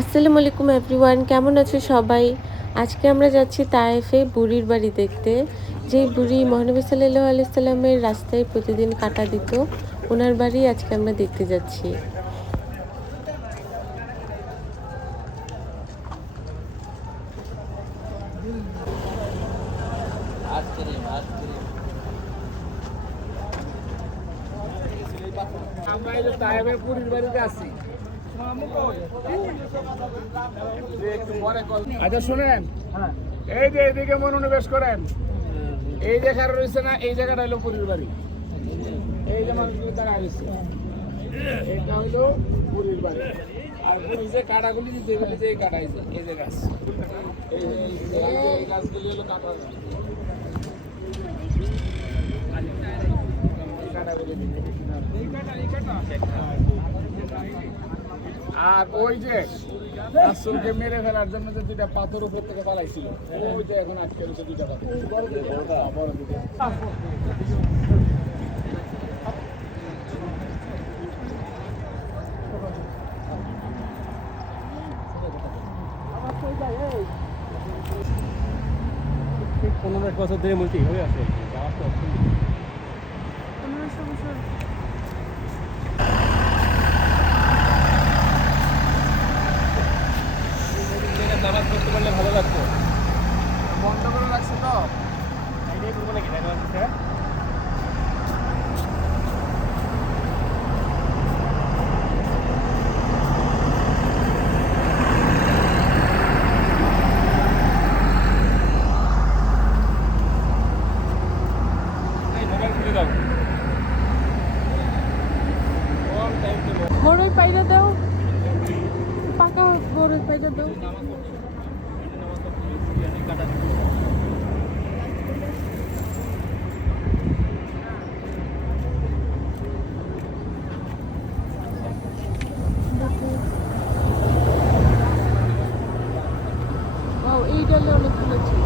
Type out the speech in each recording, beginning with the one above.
আসসালামু আলাইকুম এভরিওয়ান, কেমন আছো সবাই? আজকে আমরা যাচ্ছি তায়েফে বুড়ির বাড়ি দেখতে। যেই বুড়ি মহানবী সাল্লাল্লাহু আলাইহি সাল্লামের রাস্তায় প্রতিদিন কাঁটা দিত, ওনার বাড়ি আজকে আমরা দেখতে যাচ্ছি। আমরা এই যে তায়েবের বুড়ির বাড়িতে আছি। আচ্ছা শুনেন, এই যে এইদিকে মনোনিবেশ করেন, এই জায়গাটা রয়েছে না, এই জায়গাটা হলো বুড়ির বাড়ি। এই যে মানুষগুলো তারা রয়েছে, এটা হইলো বুড়ির বাড়ি। আর বুড়ি যে কাটাগুলি যেগুলি যে কাটা হয়েছে, এই যে গাছ, এই গাছগুলি হলো কাটা আর ওই যে রাসূলকে মেরে ফেলার জন্য যে দুইটা পাথর উপর থেকে পালাইছিল, ওই যে এখন আটকে রয়েছে দুইটা পাথর। ঠিক 15 বছর ধরে মূর্তি হয়ে আছে, যাওয়ার তো অপশন নেই। নামাজ পড়তে পারলে ভালো লাগতো। বন্ধ করে রাখছে তো, এইটাই করবো নাকি দেখা যাচ্ছে। বড়ই পাইরা দাও, পাকা বড়ই পাইরা দাও। এই ডালে অনেকগুলো ছিল।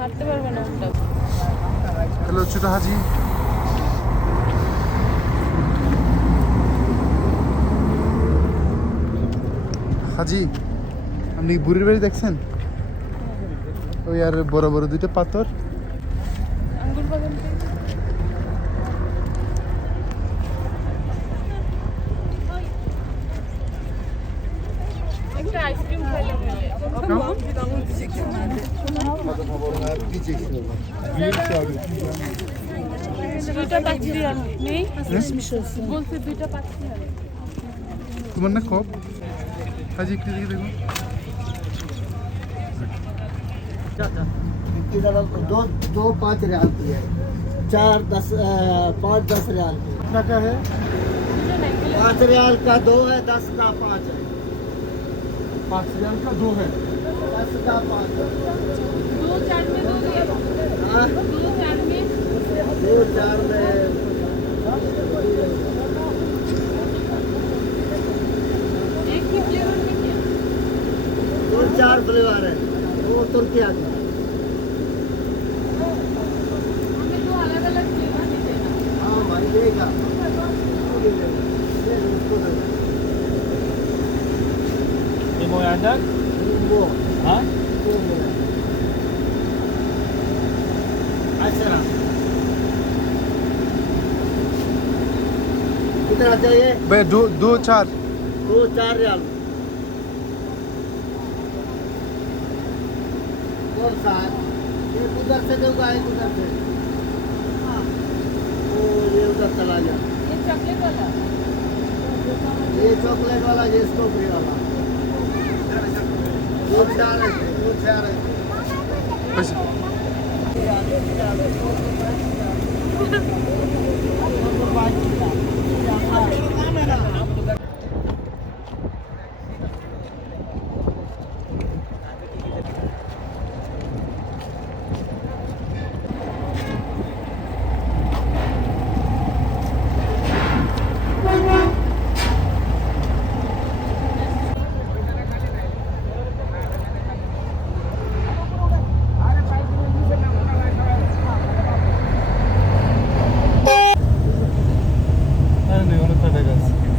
হাঁটতে পারবে না। হ্যালো ছোট হাজি, হাজি আপনি বুড়ির বাড়ি দেখছেন? ওই আর বড় বড় দুইটা পাথর। আঙ্গুর বাগান একটা আইসক্রিম খাইলাম। দুইটা পাচ্ছি নেই, বলছে দুইটা পাচ্ছি। তোমার না কপ হাজি একটু দিকে দেখো। दो दो 5 रियाल की है, 4 10 5 10 रियाल की। कितना क्या है? 5 रियाल का 2 है, 10 का 5 है। 5 रियाल का 2 है। 10 का 5 है। 2-4 में दो दिया। हाँ? 2-4 में 2 4 में एक ही फ्लेवर में क्या? 2 4 फ्लेवर है, वो तुर्की आती है। हमें दो अलग अलग फ्लेवर में देना। हाँ भाई देगा, उसको दे Ini mau yang anda? वो Hah? वो मेरा अच्छा कितना चाहिए? भाई दो दो चार 2 4 रियाल। कौन सा है? ये उधर से दूंगा, एक उधर से। ओ ये उधर चला गया। ये चॉकलेट वाला। ये चॉकलेट वाला, ये स्ट्रॉबेरी वाला। वो 4 है, वो 4 है। पैसे Thank you. নেই, অনেকটা টাকা আছে।